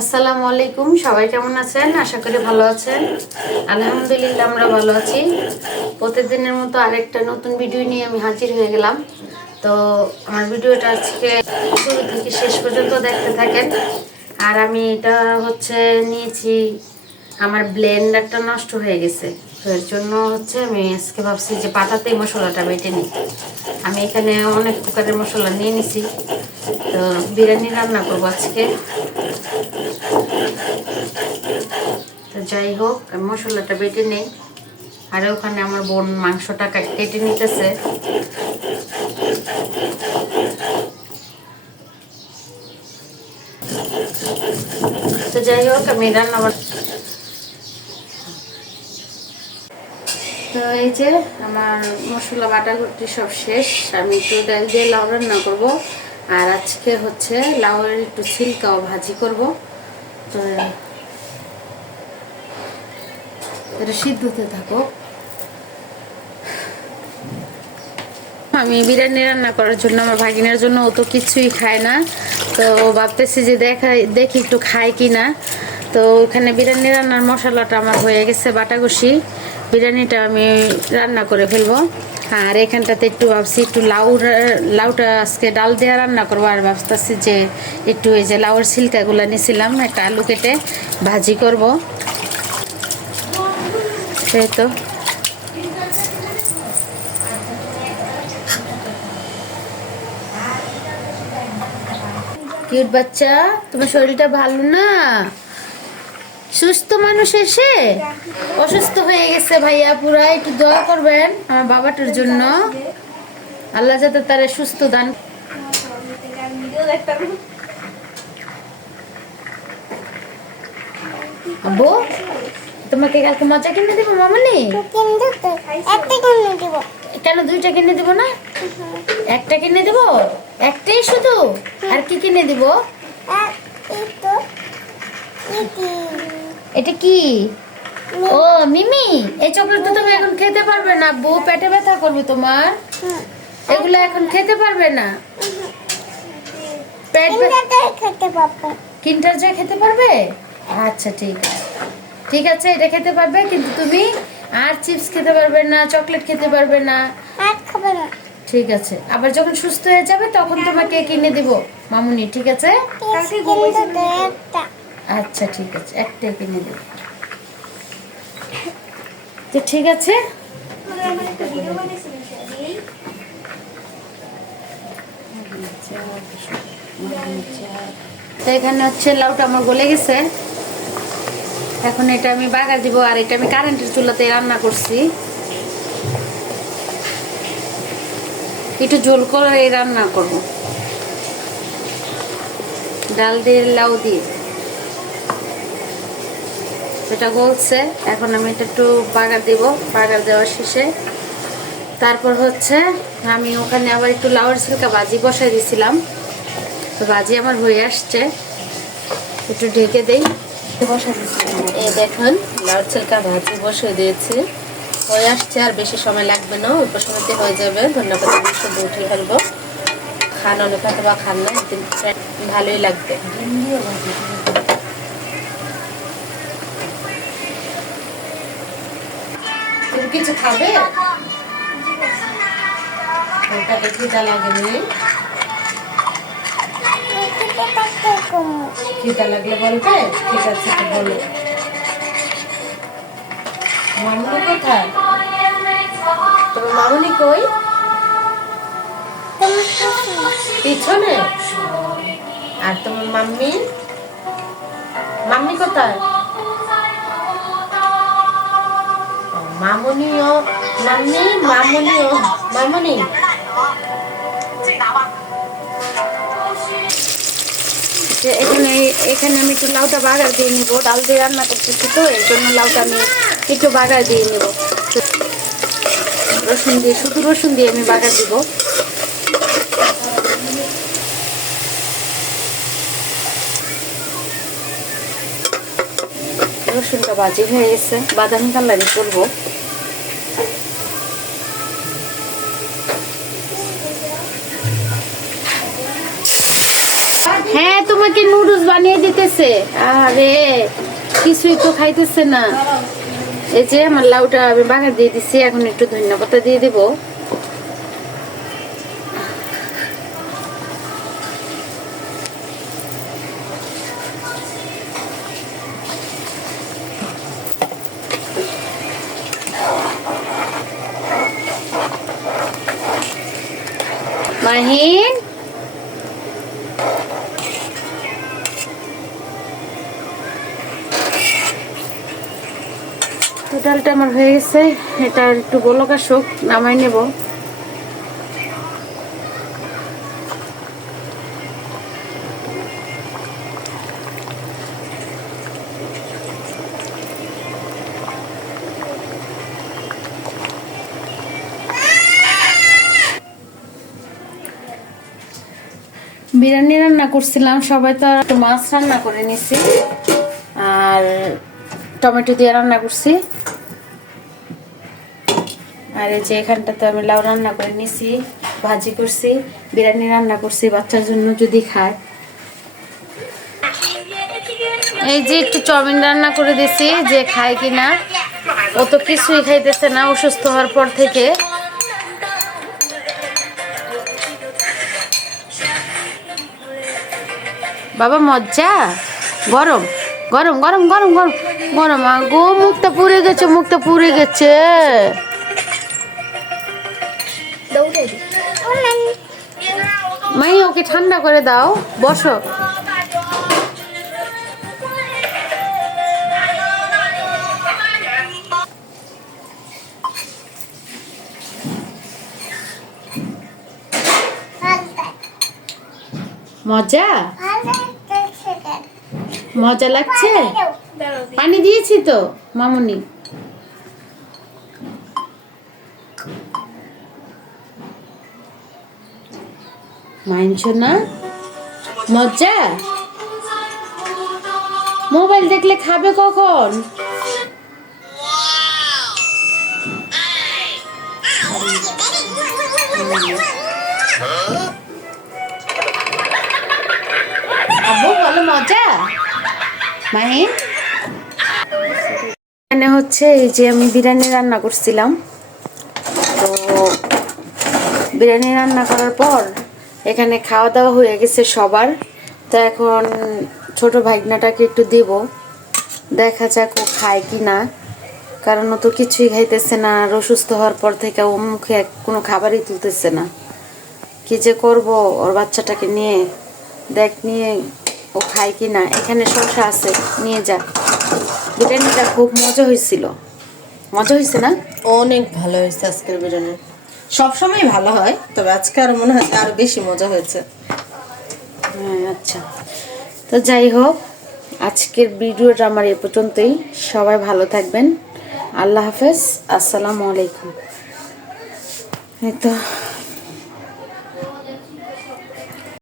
আসসালামু আলাইকুম, সবাই কেমন আছেন? আশা করি ভালো আছেন। আলহামদুলিল্লাহ আমরা ভালো আছি। প্রতিদিনের মতো আরেকটা নতুন ভিডিও নিয়ে আমি হাজির হয়ে গেলাম। তো আমার ভিডিওটা আজকে শুরু থেকে শেষ পর্যন্ত দেখতে থাকেন। আর আমি এটা নিয়েছি, আমার ব্লেন্ডারটা নষ্ট হয়ে গেছে, তো এর জন্য আমি আজকে ভাবছি যে পাটাতেই মশলাটা বেটে নিই। আমি এখানে অনেক প্রকারের মশলা নিয়ে নিছি। তো বিরিয়ানি রান্না করবো আজকে। তো যাই হোক, আমি মশলাটা বেটে নেই। আর ওখানে আমার বোন মাংসটা কেটে নিতেছে। তো যাই হোক, আমি রান্না তো এই যে আমার মশলা বাটাগুটি সব শেষ। আমি একটু ডাল দিয়ে লাউ রান্না করবো। আর আজকে লাউয়ের একটু ছিলকাও ভাজি করব। তো এটা সিদ্ধ হতে থাকো। আমি বিরিয়ানি রান্না করার জন্য আমার ভাগিনার জন্য ও তো কিছুই খায় না। তো ভাবতেছি যে দেখি একটু খায় কি না। তো ওখানে বিরিয়ানি রান্নার মশলাটা আমার হয়ে গেছে বাটাঘষি। বিরিয়ানিটা আমি রান্না করে ফেলবো। আর এখানটাতে একটু ভাবছি একটু লাউটা আজকে ডাল দিয়ে রান্না করবো। আর ভাবতেছি যে একটু এই যে লাউয়ের ছিলকাগুলো নিয়েছিলাম, একটা আলু কেটে ভাজি করবো। এই তো কিউট বাচ্চা, তোমার শরীরটা ভালো না? সুস্থ মানুষ এসে অসুস্থ হয়ে গেছে ভাইয়া পুরা। একটু দোয়া করবেন আমার বাবাটার জন্য, আল্লাহ যাতে তারে সুস্থ দান। আব্বু, তোমাকে কালকে মজা কিনে দিব মামনি? কেন দুইটা কিনে দিব না? একটা কিনে দিব, একটাই শুধু? আর কি কিনে দিব? এটা কি? ও মিমি, এই চকলেট তো তুমি এখন খেতে পারবে না আব্বু, পেটে ব্যথা করবে তোমার। এগুলো এখন খেতে পারবে না। কিন্ডার জয় খেতে পারবে? আচ্ছা ঠিক আছে, এটা খেতে পারবে, কিন্তু তুমি আর চিপস খেতে পারবে না, চকলেট খেতে পারবে না। ঠিক আছে, আবার যখন সুস্থ হয়ে যাবে তখন তোমাকে কিনে দিব মামুনি, ঠিক আছে? আচ্ছা ঠিক আছে, একটাই কিনে দেব। তো ঠিক আছে, তো এখানে লাউটা আমার গলে গেছে। এখন এটা আমি বাগার দিব। আর এটা আমি কারেন্টের চুলাতে রান্না করছি, একটু ঝোল করে রান্না করব ডাল দিয়ে লাউ দিয়ে। এটা গলছে, এখন আমি এটা একটু বাগার দিব। বাগার দেওয়ার শেষে তারপর আমি ওখানে আবার একটু লাউয়ের ছিলকা ভাজি বসাই দিয়েছিলাম। তো ভাজি আমার হয়ে আসছে, একটু ঢেকে দেই। এই দেখুন, লাউয়ের ছিলকা ভাজি বসে দিয়েছি, হয়ে আসছে। আর বেশি সময় লাগবে না, অল্প সময়তে হয়ে যাবে। ধন্যবাদ, আমি শুধু উঠে ফেলবো। খান অনেক হয়তো বা খান না, একদিন ভালোই লাগবে। তুমি কিছু খাবে? খিদা লাগেনি? খিদা লাগলে বলবে? ঠিক আছে, তো বলো। মামুনি কোথায়? তোমার মামুনি কই? পিছনে। আর তোমার মাম্মি? মাম্মি কোথায়? মামুনিও মাম্মি, মামুনিও মামুনি। এখানে আমি একটু লাউটা বাগার দিয়ে নিব। ডাল দিয়ে রান্না করতেছি, তো এর জন্য লাউটা আমি একটু বাগার দিয়ে নিব। রসুন দিয়ে, শুধু রসুন দিয়ে আমি বাগার দিব। রসুনটা ভাজি হয়ে গেছে, বাদামি কালারই করবো। হ্যাঁ, তুমি আমাকে নুডলস বানিয়ে দিতেছে। আরে কিছুই তো খাইতেছে না। এই যে আমার লাউটা আমি বাগার দিয়ে দিচ্ছি, এখন একটু ধনিয়া পাতা দিয়ে দেবো। মাহিন তো ডালটা আমার হয়ে গেছে, এটা একটু বলক আসুক, নামাই নেব। বিরিয়ানি রান্না করছিলাম, সবাই তো একটু মাছ রান্না করে নিছি আর টমেটো দিয়ে রান্না করছি। আর এই যে এখানটাতে আমি লাউ রান্না করে নিছি, ভাজি করছি, বিরিয়ানি রান্না করছি বাচ্চার জন্য যদি খায়। এই যে একটু চাউমিন রান্না করে দিছি, যে খায় কিনা। ও তো কিছুই খাইতেছে না অসুস্থ হওয়ার পর থেকে। বাবা মজা, গরম গরম গরম গরম গরম গরম। আগো মুখটা পুড়ে গেছে, মুখটা পুড়ে গেছে। মাই ওকে ঠান্ডা করে দাও, বসো। মজা মজা লাগছে? পানি দিয়েছি তো মামুনি। মানছো না? মজা? মোবাইল দেখলে খাবে কখন? আব্বু বলো মজা? মাহিন এখানে হচ্ছে এই যে আমি বিরিয়ানি রান্না করছিলাম, তো বিরিয়ানি রান্না করার পর এখানে খাওয়া দাওয়া হয়ে গেছে সবার। তো এখন ছোট ভাগনাটাকে একটু দেব, দেখা যাক ও খায় কি না, কারণ ও তো কিছুই খাইতেছে না। আর অসুস্থ হওয়ার পর থেকে ও মুখে কোনো খাবারই তুলতেছে না। কি যে করব ওর বাচ্চাটাকে নিয়ে, দেখ নিয়ে ও খায় কি না। এখানে শসা আছে, নিয়ে যা। বিরিয়ানিটা খুব মজা হয়েছিল, মজা হয়েছে না? অনেক ভালো হয়েছে আজকের বিরিয়ানি। সবসময় ভালো হয়, তবে আজকে আরো মনে হয় আরো বেশি মজা হয়েছে। হ্যাঁ আচ্ছা, তো যাই হোক আজকের ভিডিওটা আমার এ পর্যন্তই। সবাই ভালো থাকবেন, আল্লাহ হাফেজ, আসসালামু আলাইকুম। এই তো